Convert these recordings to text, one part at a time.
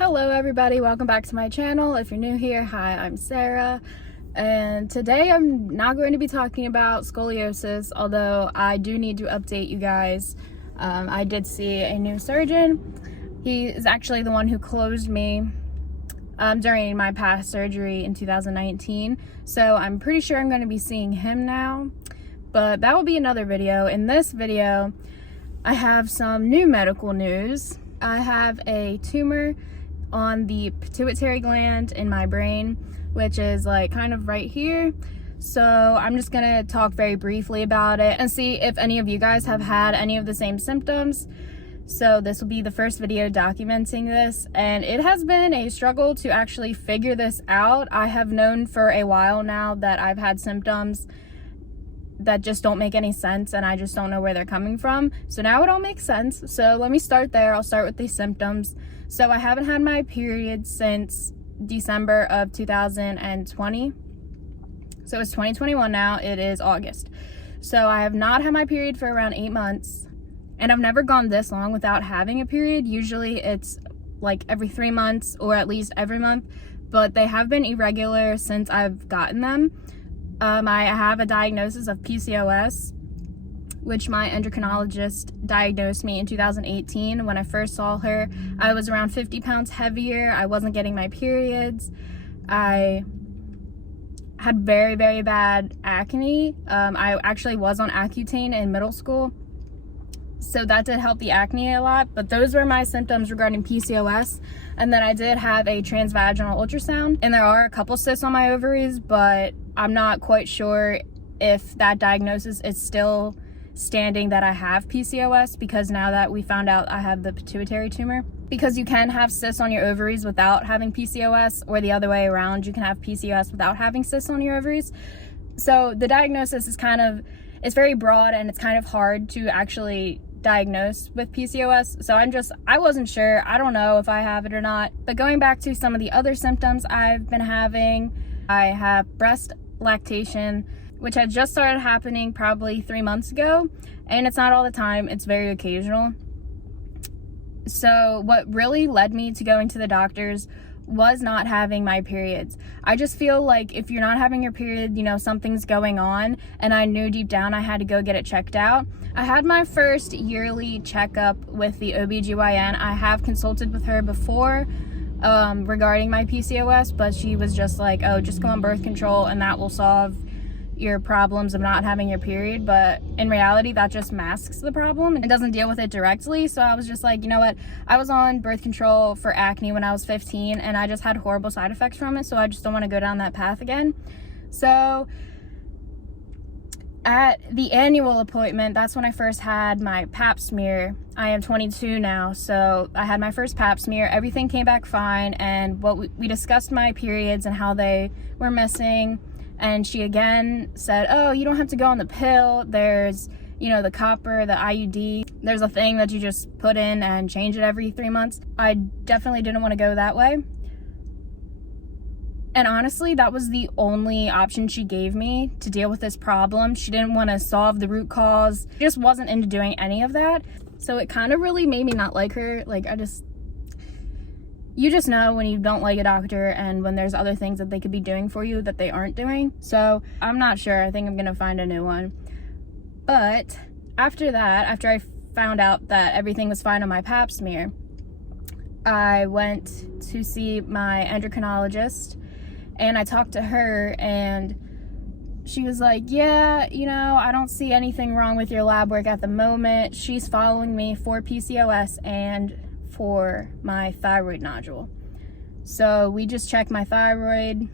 Hello everybody, welcome back to my channel. If you're new here, hi, I'm Sarah, and today I'm not going to be talking about scoliosis, although I do need to update you guys. I did see a new surgeon. He is actually the one who closed me during my past surgery in 2019, so I'm pretty sure I'm going to be seeing him now, but that will be another video. In this video, I have some new medical news. I have a tumor on the pituitary gland in my brain, which is like kind of right here. So I'm just gonna talk very briefly about it and see if any of you guys have had any of the same symptoms. So this will be the first video documenting this, and it has been a struggle to actually figure this out. I have known for a while now that I've had symptoms that just don't make any sense, and I just don't know where they're coming from. So now it all makes sense. So let me start there. I'll start with the symptoms. So I haven't had my period since December of 2020. So it's 2021 now. It is August. So I have not had my period for around 8 months, and I've never gone this long without having a period. Usually it's like every 3 months or at least every month, but they have been irregular since I've gotten them. I have a diagnosis of PCOS, which my endocrinologist diagnosed me in 2018. When I first saw her, I was around 50 pounds heavier. I wasn't getting my periods. I had very, very bad acne. I actually was on Accutane in middle school, so that did help the acne a lot, but those were my symptoms regarding PCOS. And then I did have a transvaginal ultrasound, and there are a couple cysts on my ovaries, but I'm not quite sure if that diagnosis is still standing that I have PCOS, because now that we found out I have the pituitary tumor, because you can have cysts on your ovaries without having PCOS, or the other way around, you can have PCOS without having cysts on your ovaries. So the diagnosis is it's very broad, and it's kind of hard to actually diagnosed with PCOS. So I wasn't sure. I don't know if I have it or not. But going back to some of the other symptoms I've been having, I have breast lactation, which had just started happening probably 3 months ago, and it's not all the time, it's very occasional. So what really led me to going to the doctors was not having my periods. I just feel like if you're not having your period, you know, something's going on, and I knew deep down I had to go get it checked out. I had my first yearly checkup with the OBGYN. I have consulted with her before regarding my PCOS, but she was just like, oh, just go on birth control and that will solve your problems of not having your period. But in reality, that just masks the problem and it doesn't deal with it directly. So I was just like, you know what, I was on birth control for acne when I was 15, and I just had horrible side effects from it, so I just don't want to go down that path again. So at the annual appointment, that's when I first had my pap smear. I am 22 now, so I had my first pap smear. Everything came back fine, and we discussed my periods and how they were missing. And she again said, oh, you don't have to go on the pill. There's, you know, the copper, the IUD. There's a thing that you just put in and change it every 3 months. I definitely didn't want to go that way. And honestly, that was the only option she gave me to deal with this problem. She didn't want to solve the root cause. She just wasn't into doing any of that. So it kind of really made me not like her. Like, you just know when you don't like a doctor and when there's other things that they could be doing for you that they aren't doing. So I'm not sure. I think I'm gonna find a new one. But after that, after I found out that everything was fine on my pap smear, I went to see my endocrinologist, and I talked to her, and she was like, yeah, you know, I don't see anything wrong with your lab work at the moment. She's following me for PCOS and for my thyroid nodule. So we just checked my thyroid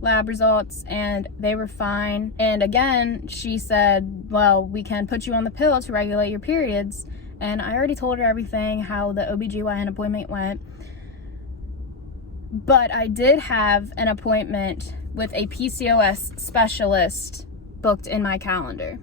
lab results and they were fine. And again, she said, well, we can put you on the pill to regulate your periods. And I already told her everything, how the OBGYN appointment went. But I did have an appointment with a PCOS specialist booked in my calendar.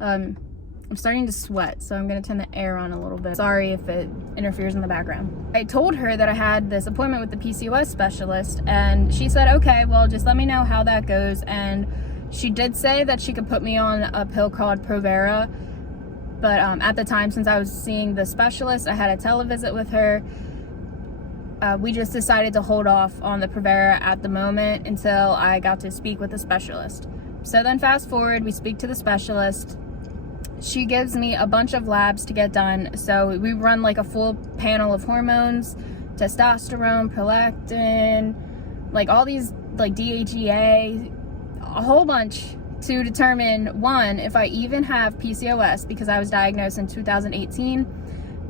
I'm starting to sweat, so I'm going to turn the air on a little bit. Sorry if it interferes in the background. I told her that I had this appointment with the PCOS specialist, and she said, okay, well, just let me know how that goes. And she did say that she could put me on a pill called Provera, but at the time, since I was seeing the specialist, I had a televisit with her. we just decided to hold off on the Provera at the moment until I got to speak with a specialist. So then fast forward, we speak to the specialist. She gives me a bunch of labs to get done. So we run like a full panel of hormones, testosterone, prolactin, like all these, like DHEA, a whole bunch, to determine, one, if I even have PCOS, because I was diagnosed in 2018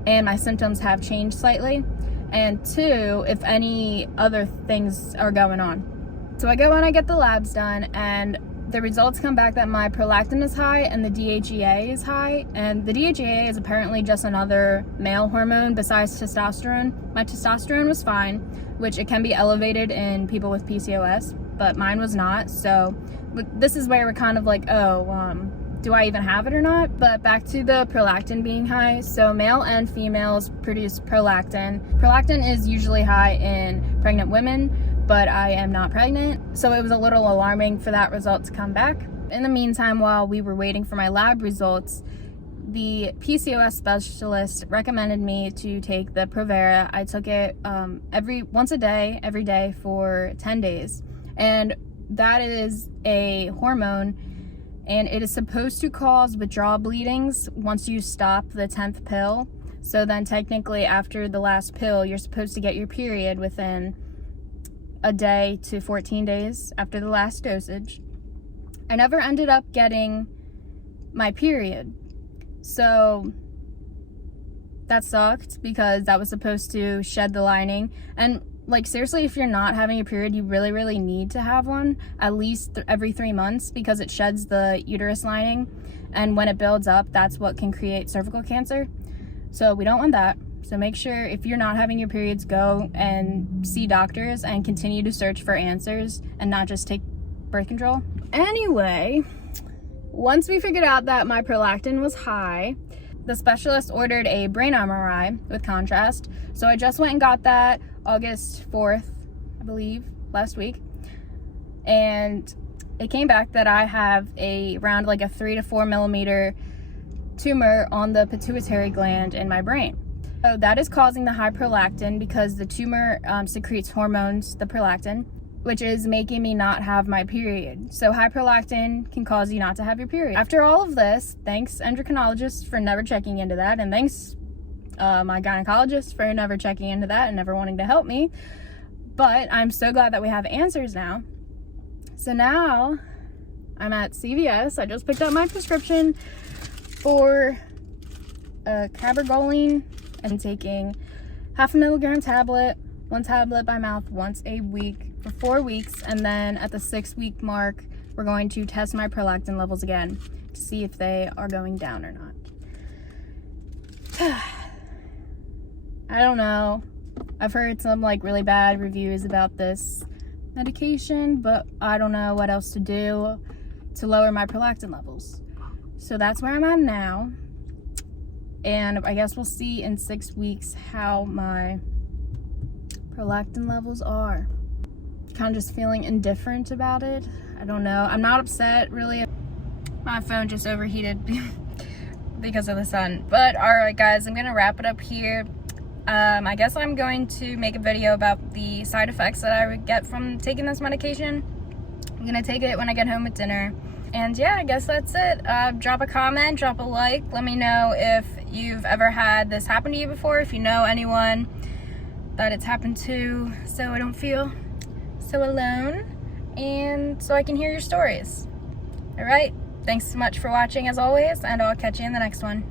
and my symptoms have changed slightly, and two, if any other things are going on. So I go and I get the labs done, and the results come back that my prolactin is high and the DHEA is high. And the DHEA is apparently just another male hormone besides testosterone. My testosterone was fine, which it can be elevated in people with PCOS, but mine was not. So this is where we're kind of like, do I even have it or not? But back to the prolactin being high. So male and females produce prolactin. Prolactin is usually high in pregnant women, but I am not pregnant. So it was a little alarming for that result to come back. In the meantime, while we were waiting for my lab results, the PCOS specialist recommended me to take the Provera. I took it once a day, every day for 10 days. And that is a hormone, and it is supposed to cause withdrawal bleedings once you stop the 10th pill. So then technically after the last pill, you're supposed to get your period within a day to 14 days after the last dosage. I never ended up getting my period. So that sucked, because that was supposed to shed the lining. And like, seriously, if you're not having a period, you really, really need to have one at least every 3 months, because it sheds the uterus lining. And when it builds up, that's what can create cervical cancer. So we don't want that. So make sure, if you're not having your periods, go and see doctors and continue to search for answers and not just take birth control. Anyway, once we figured out that my prolactin was high, the specialist ordered a brain MRI with contrast. So I just went and got that August 4th, I believe, last week. And it came back that I have around like a 3 to 4 millimeter tumor on the pituitary gland in my brain. So that is causing the high prolactin, because the tumor secretes hormones, the prolactin, which is making me not have my period. So high prolactin can cause you not to have your period. After all of this, thanks endocrinologist for never checking into that, and thanks my gynecologist for never checking into that and never wanting to help me. But I'm so glad that we have answers now. So now I'm at CVS. I just picked up my prescription for cabergoline. I'm taking 0.5 milligram tablet, 1 tablet by mouth once a week for 4 weeks. And then at the 6-week mark, we're going to test my prolactin levels again to see if they are going down or not. I don't know. I've heard some like really bad reviews about this medication, but I don't know what else to do to lower my prolactin levels. So that's where I'm at now. And I guess we'll see in 6 weeks how my prolactin levels are. Kind of just feeling indifferent about it. I don't know. I'm not upset, really. My phone just overheated because of the sun. But alright guys, I'm going to wrap it up here. I guess I'm going to make a video about the side effects that I would get from taking this medication. I'm going to take it when I get home with dinner. And yeah, I guess that's it. Drop a comment, drop a like. Let me know if you've ever had this happen to you before, if you know anyone that it's happened to, so I don't feel so alone, and so I can hear your stories. Alright, thanks so much for watching as always, and I'll catch you in the next one.